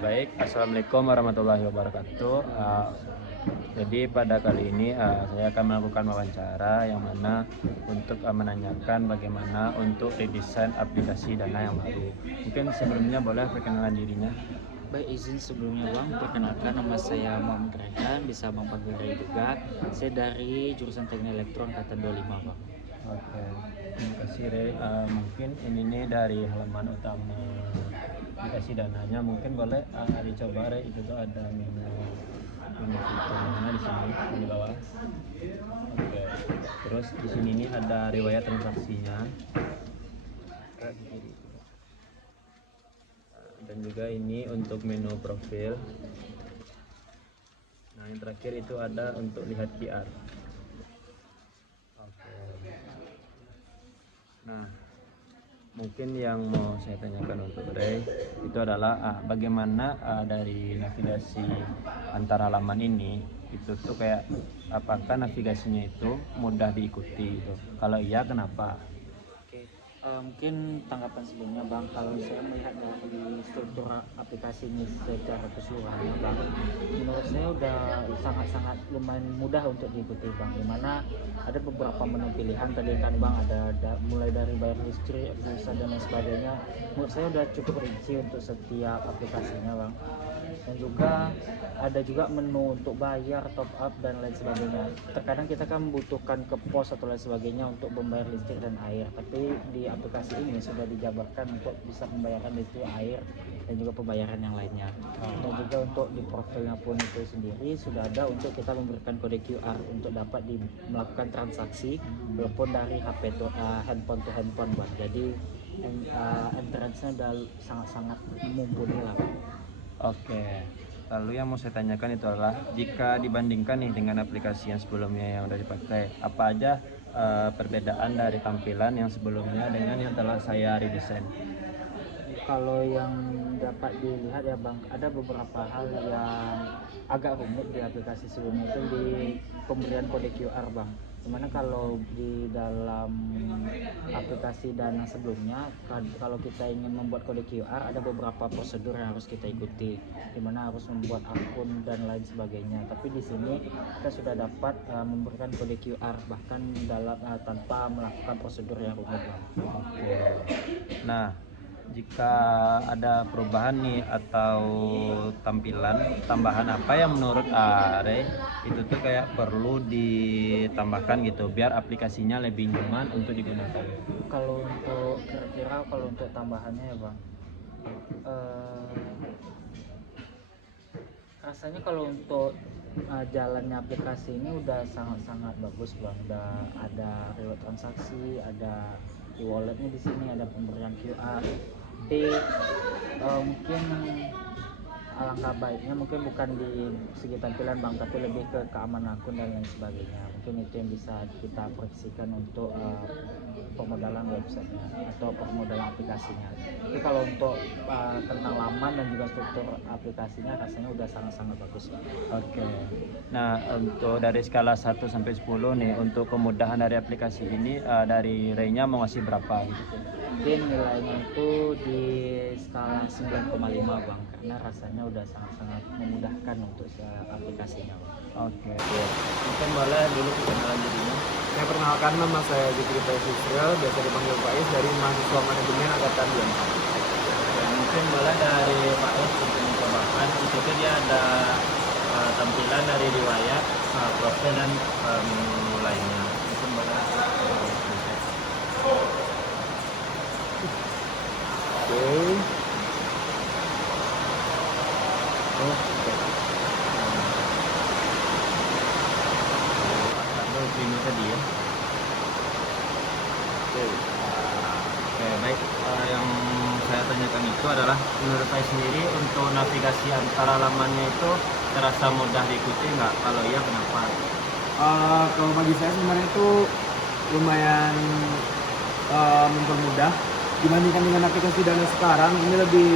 Baik, Assalamualaikum warahmatullahi wabarakatuh. Jadi pada kali ini saya akan melakukan wawancara yang mana untuk menanyakan bagaimana untuk redesign aplikasi Dana yang baru. Mungkin sebelumnya boleh perkenalan dirinya. Baik, izin sebelumnya Bang, perkenalkan nama saya Muhammad Rehan, bisa Bang panggil Ray juga. Saya dari jurusan Teknik Elektro angkatan 25 Bang. Oke, terima kasih Rey. Mungkin ini nih dari halaman utama aplikasi Dananya, mungkin boleh dicoba Rey. Itu tuh ada menu fiturnya di sini di bawah. Oke, terus di sini nih ada riwayat transaksinya. Dan juga ini untuk menu profil. Nah, yang terakhir itu ada untuk lihat QR. Oke. Nah, mungkin yang mau saya tanyakan untuk Ray itu adalah bagaimana dari navigasi antara halaman ini itu tuh kayak apakah navigasinya itu mudah diikuti gitu. Kalau iya, kenapa? Oke, mungkin tanggapan sebelumnya Bang, kalau saya melihat dari struktur aplikasi ini secara keseluruhannya Bang, menurut saya udah sangat-sangat lumayan mudah untuk diikuti Bang, dimana ada beberapa menu pilihan tadi kan Bang, ada mulai dari bayar listrik, pulsa dan lain sebagainya. Menurut saya udah cukup rinci untuk setiap aplikasinya Bang, dan juga ada juga menu untuk bayar, top up dan lain sebagainya. Terkadang kita kan membutuhkan ke pos atau lain sebagainya untuk membayar listrik dan air, tapi di aplikasi ini sudah dijabarkan untuk bisa pembayaran listrik, air dan juga pembayaran yang lainnya. Dan juga untuk di profilnya pun itu sendiri sudah ada untuk kita memberikan kode QR untuk dapat melakukan transaksi walaupun dari HP handphone to handphone Bang. Jadi entrance-nya udah sangat-sangat mumpuni lah Bang. Oke. Lalu yang mau saya tanyakan itu adalah jika dibandingkan nih dengan aplikasi yang sebelumnya yang udah dipakai, apa aja perbedaan dari tampilan yang sebelumnya dengan yang telah saya redesign? Kalau yang dapat dilihat ya Bang, ada beberapa hal yang agak rumit di aplikasi sebelumnya itu di pemberian kode QR Bang. Dimana kalau di dalam aplikasi Dana sebelumnya, kalau kita ingin membuat kode QR ada beberapa prosedur yang harus kita ikuti, dimana harus membuat akun dan lain sebagainya. Tapi di sini kita sudah dapat memberikan kode QR bahkan dalam tanpa melakukan prosedur yang rumit Bang. Oke. Nah, jika ada perubahan nih atau tambahan apa yang menurut Are itu tuh kayak perlu ditambahkan gitu biar aplikasinya lebih nyaman untuk digunakan. Kalau untuk kira-kira kalau untuk tambahannya ya Bang, rasanya kalau untuk jalannya aplikasi ini udah sangat-sangat bagus Bang. Udah ada reward transaksi, ada e-walletnya di sini, ada pemberian QR. Tapi mungkin alangkah baiknya mungkin bukan di segi tampilan Bang, tapi lebih ke keamanan akun dan lain sebagainya. Mungkin itu yang bisa kita proyeksikan untuk permodalan websitenya atau permodalan aplikasinya. Tapi kalau untuk tentang laman dan juga struktur aplikasinya rasanya udah sangat-sangat bagus Bang. Oke. Nah, untuk dari skala 1 sampai 10 nih untuk kemudahan dari aplikasi ini dari Ray-nya mau ngasih berapa gitu? Mungkin nilainya itu di skala 9,5 Bang, karena rasanya udah sangat-sangat memudahkan untuk aplikasinya Bang. Oke. Mungkin boleh dulu perkenalan dirinya. Saya perkenalkan, nama saya Zikri Faiz Israel, biasa dipanggil Faiz, dari mahasiswa manajemen angkatan 24. Ya, mungkin boleh dari Pak Es untuk mencobakan. Di situ dia ada tampilan dari riwayat, profil dan menu lainnya. Mungkin boleh. Oke. Oh, oke. Lalu ini tadi ya. Oke. Oke, baik. Yang saya tanyakan itu adalah menurut saya sendiri untuk navigasi antara lamannya itu terasa mudah diikuti nggak? Kalau iya, kenapa? Kalau bagi saya sebenarnya itu lumayan mempermudah dibandingkan dengan aplikasi Dana sekarang. Ini lebih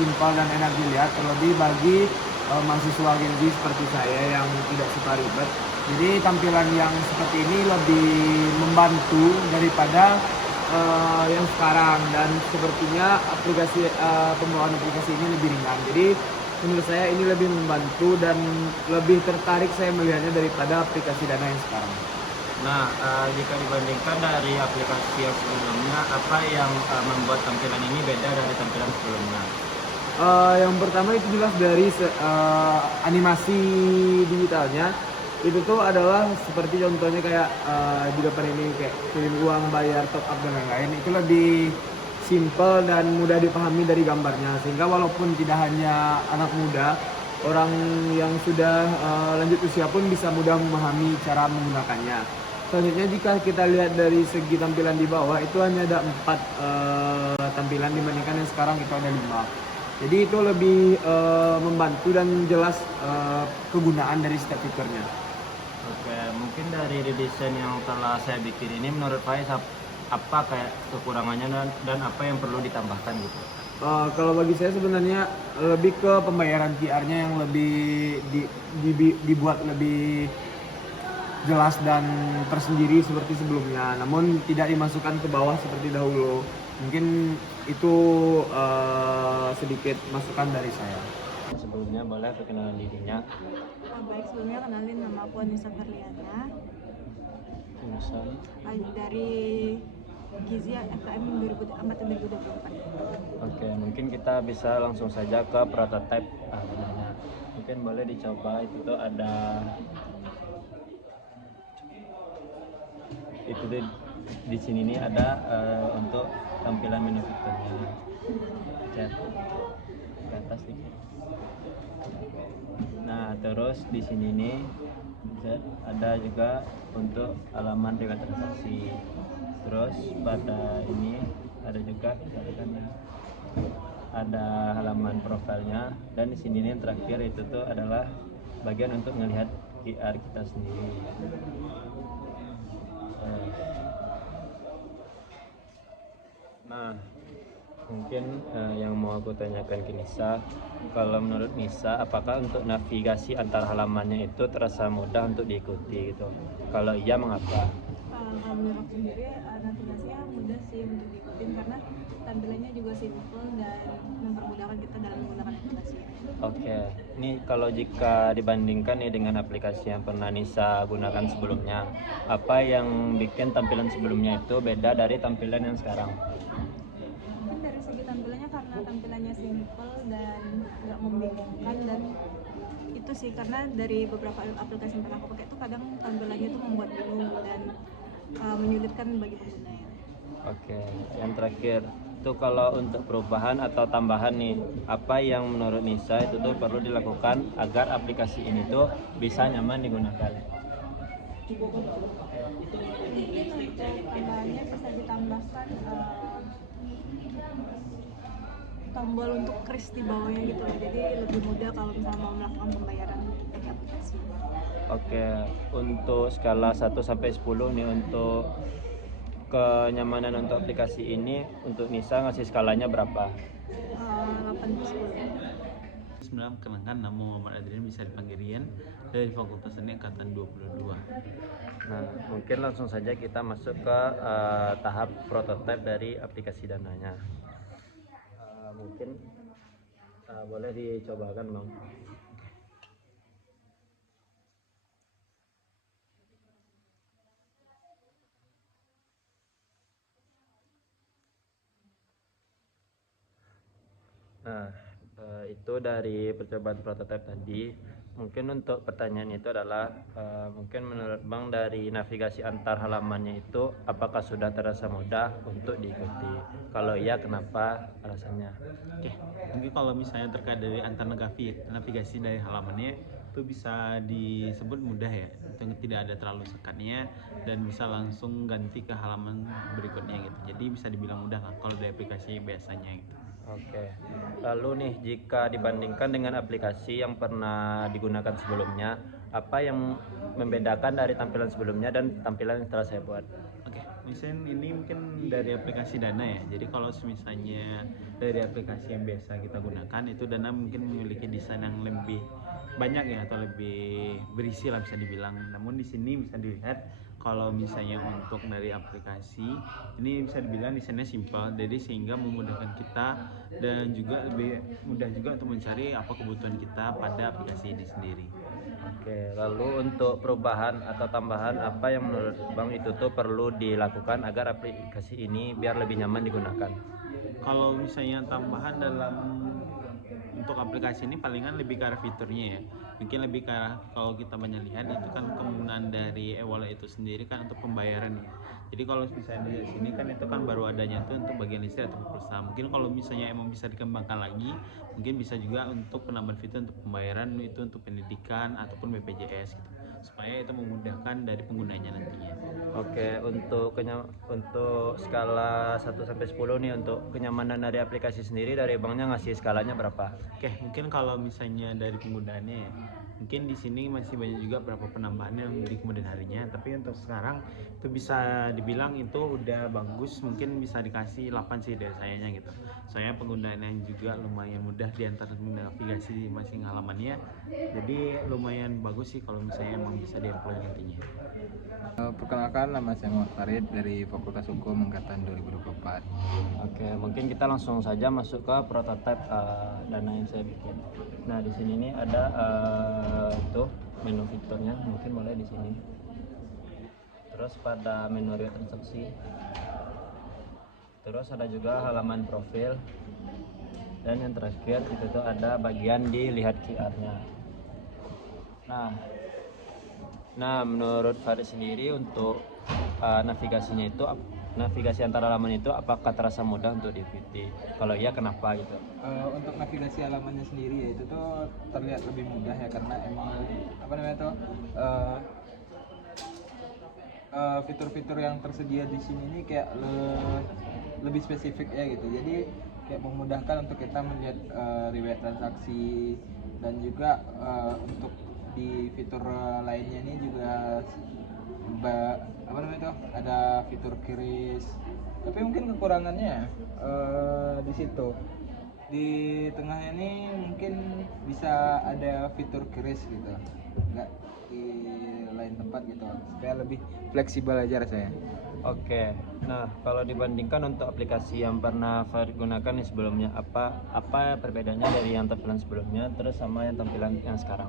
simpel dan enak dilihat, terlebih bagi mahasiswa Gen Z seperti saya yang tidak suka ribet. Jadi tampilan yang seperti ini lebih membantu daripada yang sekarang, dan sepertinya pembawaan aplikasi ini lebih ringan. Jadi menurut saya ini lebih membantu dan lebih tertarik saya melihatnya daripada aplikasi Dana yang sekarang. Nah, jika dibandingkan dari aplikasi yang sebelumnya, apa yang membuat tampilan ini beda dari tampilan sebelumnya? Yang pertama itu jelas dari animasi digitalnya. Itu tuh adalah seperti contohnya kayak di depan ini kayak kirim uang, bayar, top up dan lain-lain. Itu lebih simple dan mudah dipahami dari gambarnya, sehingga walaupun tidak hanya anak muda, orang yang sudah lanjut usia pun bisa mudah memahami cara menggunakannya. Selanjutnya jika kita lihat dari segi tampilan di bawah, itu hanya ada 4 tampilan dibandingkan yang sekarang itu ada 5. Jadi itu lebih membantu dan jelas kegunaan dari setiap fiturnya. Oke, mungkin dari desain yang telah saya bikin ini menurut Faiz apa kayak kekurangannya dan apa yang perlu ditambahkan gitu? Kalau bagi saya sebenarnya lebih ke pembayaran QR-nya yang lebih dibuat lebih jelas dan tersendiri seperti sebelumnya, namun tidak dimasukkan ke bawah seperti dahulu. Mungkin itu sedikit masukan dari saya. Sebelumnya boleh perkenalan dirinya. Baik, sebelumnya kenalin, nama aku Anissa Ferliana Jurusan. dari Gizi FKM angkatan 2024. Oke, mungkin kita bisa langsung saja ke prototipe Dananya. Mungkin boleh dicoba, itu tuh ada itu di sini nih ada untuk tampilan menu fiturnya. Chat ke atas dikit. Nah, terus di sini nih ada juga untuk halaman riwayat transaksi. Terus pada ini ada juga ada halaman profilnya, dan di sini nih yang terakhir itu tuh adalah bagian untuk melihat QR kita sendiri. Nah, mungkin yang mau aku tanyakan ke Nisa, kalau menurut Nisa, apakah untuk navigasi antar halamannya itu terasa mudah untuk diikuti gitu? Kalau iya, mengapa? Kalau menurut aku sendiri, navigasinya mudah sih untuk diikutin karena tampilannya juga simple dan mempermudahkan kita dalam menggunakan aplikasi. Oke, ini kalau jika dibandingkan nih dengan aplikasi yang pernah Nisa gunakan sebelumnya, apa yang bikin tampilan sebelumnya itu beda dari tampilan yang sekarang? Mungkin dari segi tampilannya, karena tampilannya simple dan nggak membingungkan, dan itu sih karena dari beberapa aplikasi yang pernah aku pakai itu kadang tampilannya itu membuat bingung dan menyulitkan bagi penggunanya. Oke, yang terakhir tuh kalau untuk perubahan atau tambahan nih, apa yang menurut Nisa itu tuh perlu dilakukan agar aplikasi ini tuh bisa nyaman digunakan? Mungkin untuk tambahannya bisa ditambahkan tombol untuk kris di bawahnya gitu loh, jadi lebih mudah kalau misalnya mau melakukan pembayaran pakai aplikasi. Oke, untuk skala 1 sampai 10 nih untuk kenyamanan untuk aplikasi ini, untuk Nisa ngasih skalanya berapa? 8/10. Sebenarnya kenalkan, nama Muhammad Adrian, bisa dipanggil Rian, dari Fakultas Seni Angkatan 22. Nah, mungkin langsung saja kita masuk ke tahap prototipe dari aplikasi Dananya. Mungkin boleh dicobakan, Bang. Nah, itu dari percobaan prototipe tadi. Mungkin untuk pertanyaan itu adalah mungkin menurut Bang, dari navigasi antar halamannya itu apakah sudah terasa mudah untuk diikuti? Kalau iya, kenapa alasannya? Oke, mungkin kalau misalnya terkait dari antar navigasi dari halamannya itu bisa disebut mudah ya, itu tidak ada terlalu sekatnya dan bisa langsung ganti ke halaman berikutnya gitu. Jadi bisa dibilang mudah lah kalau dari aplikasi biasanya gitu. Oke. Lalu nih, jika dibandingkan dengan aplikasi yang pernah digunakan sebelumnya, apa yang membedakan dari tampilan sebelumnya dan tampilan yang telah saya buat? Oke, misalnya ini mungkin dari aplikasi Dana ya. Jadi kalau misalnya dari aplikasi yang biasa kita gunakan itu Dana mungkin memiliki desain yang lebih banyak ya, atau lebih berisi lah bisa dibilang. Namun di sini bisa dilihat kalau misalnya untuk dari aplikasi ini bisa dibilang desainnya simpel, jadi sehingga memudahkan kita dan juga lebih mudah juga untuk mencari apa kebutuhan kita pada aplikasi ini sendiri. Oke, lalu untuk perubahan atau tambahan apa yang menurut Bang itu tuh perlu dilakukan agar aplikasi ini biar lebih nyaman digunakan? Kalau misalnya tambahan dalam untuk aplikasi ini palingan lebih ke arah fiturnya ya, mungkin lebih ke arah kalau kita banyak lihat itu kan penggunaan dari e-wallet itu sendiri kan untuk pembayaran ya. Jadi kalau misalnya di sini kan itu kan baru adanya tuh untuk bagian listrik atau pulsa. Mungkin kalau misalnya emang bisa dikembangkan lagi, mungkin bisa juga untuk penambahan fitur untuk pembayaran itu untuk pendidikan ataupun BPJS gitu, supaya itu memudahkan dari penggunanya nantinya. Oke, untuk skala 1 sampai 10 nih untuk kenyamanan dari aplikasi sendiri dari Bangnya ngasih skalanya berapa? Oke, mungkin kalau misalnya dari penggunaannya ya, mungkin di sini masih banyak juga beberapa penambahan yang di kemudian harinya. Tapi untuk sekarang itu bisa dibilang itu udah bagus, mungkin bisa dikasih 8 sih dari sayanya gitu. Soalnya penggunaan yang juga lumayan mudah di antara navigasi masing halamannya. Jadi lumayan bagus sih kalau misalnya emang bisa di-employ nantinya. Perkenalkan, nama saya Muhammad Farid dari Fakultas Hukum Angkatan 2024. Oke, mungkin kita langsung saja masuk ke prototipe Dana yang saya bikin. Nah, di sini nih ada itu menu fiturnya, mungkin boleh di sini. Terus pada menu riwayat transaksi. Terus ada juga halaman profil. Dan yang terakhir itu tuh ada bagian di lihat QR-nya. Nah, menurut Farid sendiri untuk navigasinya itu navigasi antar halaman itu apakah terasa mudah untuk diikuti? Kalau iya kenapa gitu? Untuk navigasi halamannya sendiri ya itu tuh terlihat lebih mudah ya, karena emang apa namanya tuh fitur-fitur yang tersedia di sini ini kayak lebih spesifik ya gitu. Jadi kayak memudahkan untuk kita melihat riwayat transaksi, dan juga untuk di fitur lainnya ini juga apa namanya tuh ada fitur kris. Tapi mungkin kekurangannya di situ. Di tengahnya ini mungkin bisa ada fitur kris gitu, nggak di lain tempat gitu, supaya lebih fleksibel aja rasanya. Oke, nah kalau dibandingkan untuk aplikasi yang pernah Farid gunakan nih sebelumnya, apa perbedaannya dari yang tampilan sebelumnya terus sama yang tampilan yang sekarang?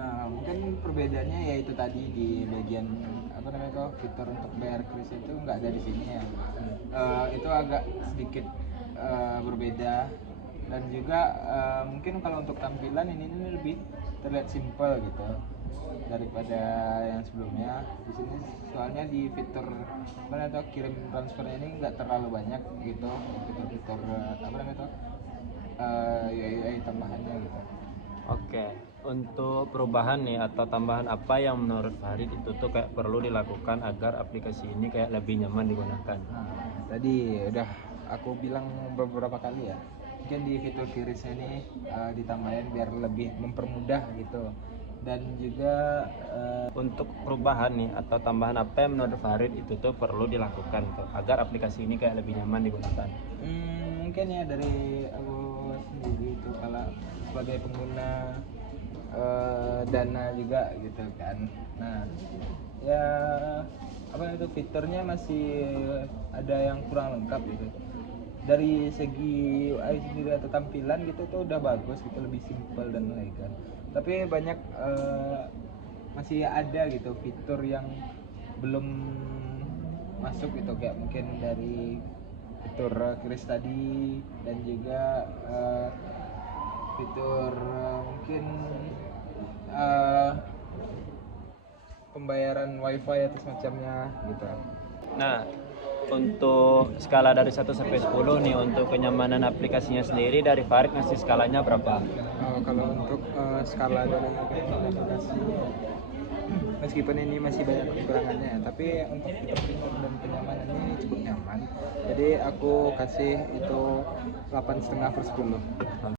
Nah, mungkin perbedaannya yaitu tadi di bagian apa namanya tuh fitur untuk bayar kris itu nggak ada di sini ya. Itu agak sedikit berbeda, dan juga mungkin kalau untuk tampilan ini lebih terlihat simple gitu daripada yang sebelumnya. Di sini soalnya di fitur mana tuh kirim transfernya ini nggak terlalu banyak gitu, fitur-fitur apa namanya tuh UI tambahannya gitu. Oke, untuk perubahan nih atau tambahan apa yang menurut Farid itu tuh kayak perlu dilakukan agar aplikasi ini kayak lebih nyaman digunakan? Nah, tadi udah aku bilang beberapa kali ya, mungkin di fitur kirisnya ini ditambahin biar lebih mempermudah gitu. Dan juga Untuk perubahan nih atau tambahan apa yang menurut Farid itu tuh perlu dilakukan tuh agar aplikasi ini kayak lebih nyaman digunakan? mungkin ya dari aku sendiri itu, kalau sebagai pengguna Dana juga gitu kan. Nah ya apa itu fiturnya masih ada yang kurang lengkap gitu. Dari segi UI sendiri atau tampilan gitu tuh udah bagus gitu, lebih simpel dan elegan. Tapi banyak masih ada gitu fitur yang belum masuk gitu, kayak mungkin dari fitur kris tadi, dan juga fitur mungkin pembayaran wifi atau semacamnya gitu. Nah, untuk skala dari 1 sampai 10 nih untuk kenyamanan aplikasinya sendiri dari Farid ngasih skalanya berapa? Kalau untuk skala dari aplikasi, meskipun ini masih banyak kekurangannya, tapi untuk fitur dan kenyamanan ini cukup nyaman. Jadi aku kasih itu 8,5/10.